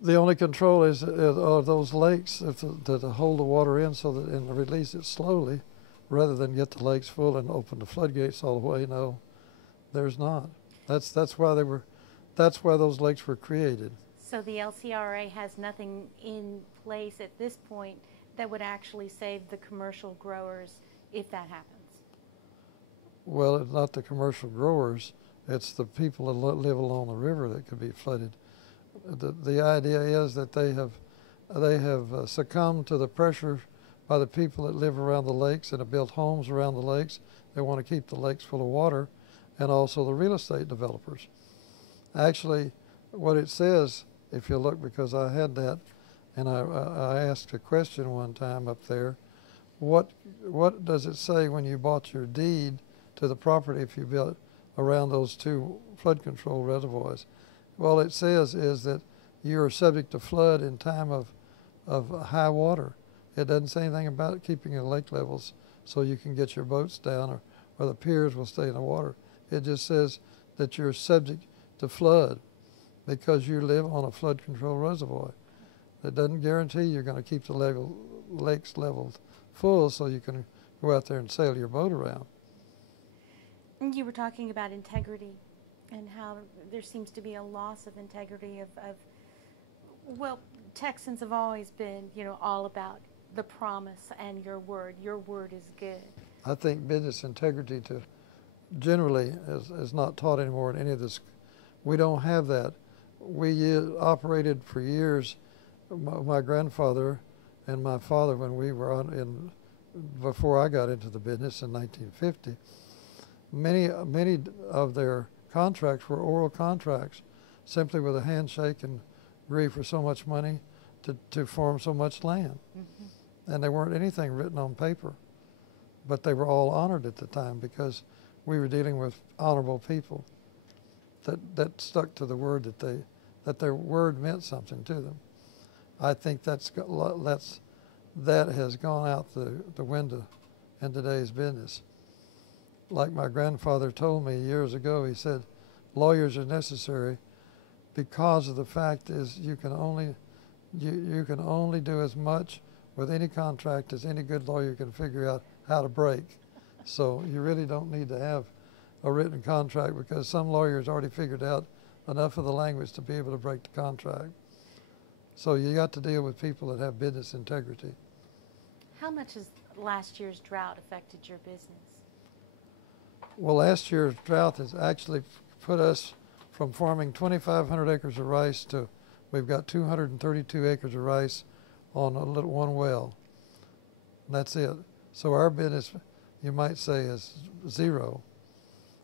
The only control are those lakes to hold the water in so that and release it slowly, rather than get the lakes full and open the floodgates all the way. No, there's not. That's why they were. That's why those lakes were created. So the LCRA has nothing in place at this point that would actually save the commercial growers if that happens. Well, it's not the commercial growers. It's the people that live along the river that could be flooded. The idea is that they have succumbed to the pressure by the people that live around the lakes and have built homes around the lakes. They want to keep the lakes full of water, and also the real estate developers. Actually, what it says, if you look, because I had that, and I asked a question one time up there, what does it say when you bought your deed to the property if you built around those two flood control reservoirs? Well, it says is that you are subject to flood in time of high water. It doesn't say anything about keeping the lake levels so you can get your boats down or the piers will stay in the water. It just says that you're subject to flood because you live on a flood control reservoir. That doesn't guarantee you're going to keep the lakes leveled full so you can go out there and sail your boat around. You were talking about integrity and how there seems to be a loss of integrity of well, Texans have always been, all about the promise and your word. Your word is good. I think business integrity generally is not taught anymore in any of this. We don't have that. We operated for years, my grandfather and my father, when we were before I got into the business in 1950, many of their contracts were oral contracts, simply with a handshake and agree for so much money to farm so much land. Mm-hmm. And there weren't anything written on paper, but they were all honored at the time because we were dealing with honorable people that stuck to the word that their word meant something to them. I think that has gone out the window in today's business. Like my grandfather told me years ago, he said, lawyers are necessary because of the fact is you can only do as much with any contract as any good lawyer can figure out how to break. So you really don't need to have a written contract because some lawyers already figured out enough of the language to be able to break the contract. So you got to deal with people that have business integrity. How much has last year's drought affected your business? Well, last year's drought has actually put us from farming 2,500 acres of rice to we've got 232 acres of rice on one well. And that's it. So our business, you might say, is zero.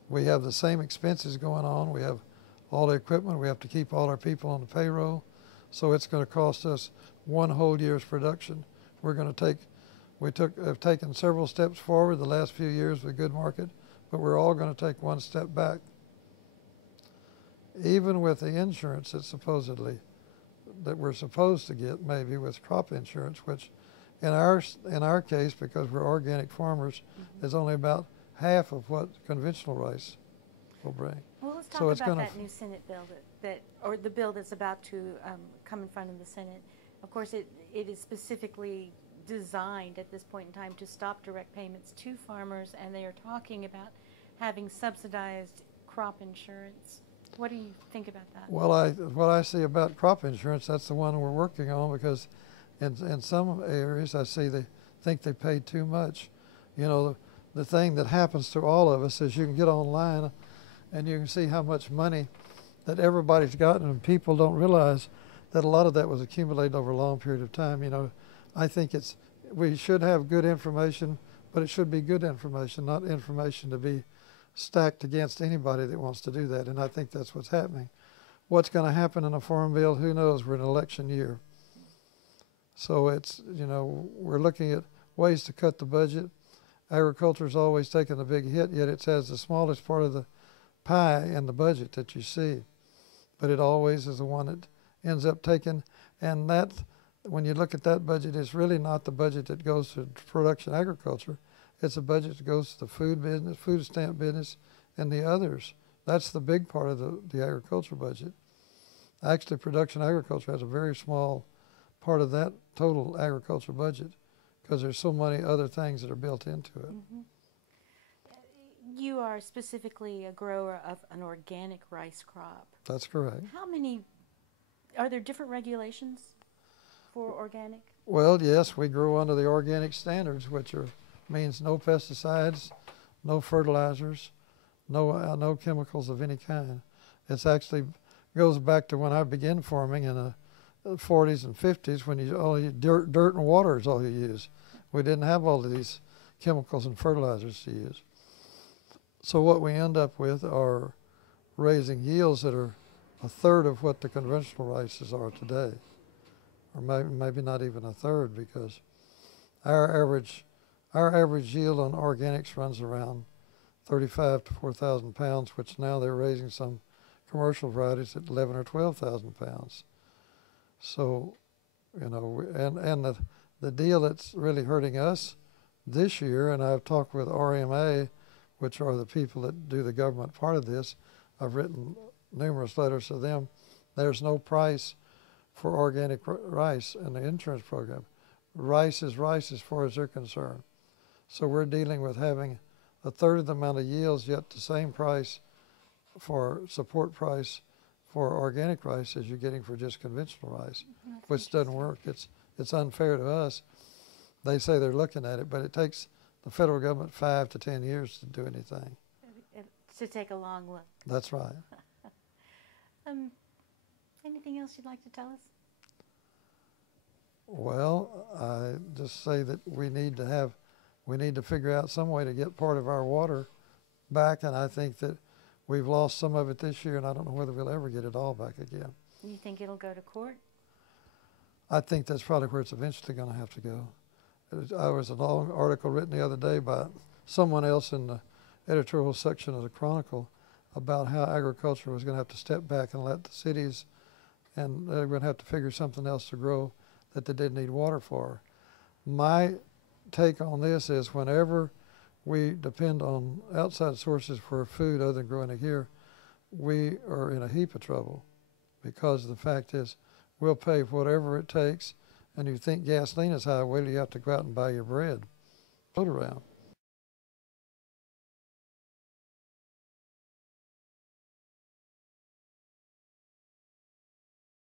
We have the same expenses going on. We have all the equipment. We have to keep all our people on the payroll. So it's going to cost us one whole year's production. Have taken several steps forward the last few years with a good market, but we're all going to take one step back. Even with the insurance that we're supposed to get, maybe with crop insurance, which in our case, because we're organic farmers, mm-hmm. is only about half of what conventional rice will bring. Well, let's talk about that new Senate bill or the bill that's about to come in front of the Senate. Of course, it is specifically designed at this point in time to stop direct payments to farmers, and they are talking about having subsidized crop insurance. What do you think about that? Well, what I see about crop insurance, that's the one we're working on because in some areas I see they think they pay too much. The thing that happens to all of us is you can get online and you can see how much money that everybody's gotten, and people don't realize that a lot of that was accumulated over a long period of time. I think we should have good information, but it should be good information, not information to be stacked against anybody that wants to do that, and I think that's what's happening. What's going to happen in a farm bill, who knows? We're in an election year. So we're looking at ways to cut the budget. Agriculture's always taken a big hit, yet it has the smallest part of the pie in the budget that you see. But it always is the one that ends up taking, and that, when you look at that budget, it's really not the budget that goes to production agriculture. It's a budget that goes to the food business, food stamp business, and the others. That's the big part of the agriculture budget. Actually, production agriculture has a very small part of that total agriculture budget because there's so many other things that are built into it. Mm-hmm. You are specifically a grower of an organic rice crop. That's correct. Are there different regulations for organic? Well, yes, we grow under the organic standards, which means no pesticides, no fertilizers, no chemicals of any kind. It's actually goes back to when I began farming in the 40s and 50s, when you only dirt and water is all you use. We didn't have all of these chemicals and fertilizers to use. So what we end up with are raising yields that are a third of what the conventional rices are today, or maybe not even a third, because our average yield on organics runs around 35 to 4,000 pounds, which now they're raising some commercial varieties at 11 or 12,000 pounds. So, you know, and the deal that's really hurting us this year, and I've talked with RMA, which are the people that do the government part of this. I've written numerous letters to them. There's no price for organic rice in the insurance program. Rice is rice as far as they're concerned. So we're dealing with having a third of the amount of yields, yet the same price for support price for organic rice as you're getting for just conventional rice, which doesn't work. It's unfair to us. They say they're looking at it, but it takes the federal government 5 to 10 years to do anything. To take a long look. That's right. Anything else you'd like to tell us? Well, I just say that we need to figure out some way to get part of our water back, and I think that we've lost some of it this year, and I don't know whether we'll ever get it all back again. You think it'll go to court? I think that's probably where it's eventually going to have to go. There was a long article written the other day by someone else in the editorial section of the Chronicle about how agriculture was going to have to step back and let the cities, and they're going to have to figure something else to grow that they didn't need water for. My take on this is whenever we depend on outside sources for food other than growing it here, we are in a heap of trouble, because the fact is we'll pay whatever it takes, and you think gasoline is high, well, you have to go out and buy your bread. Float around.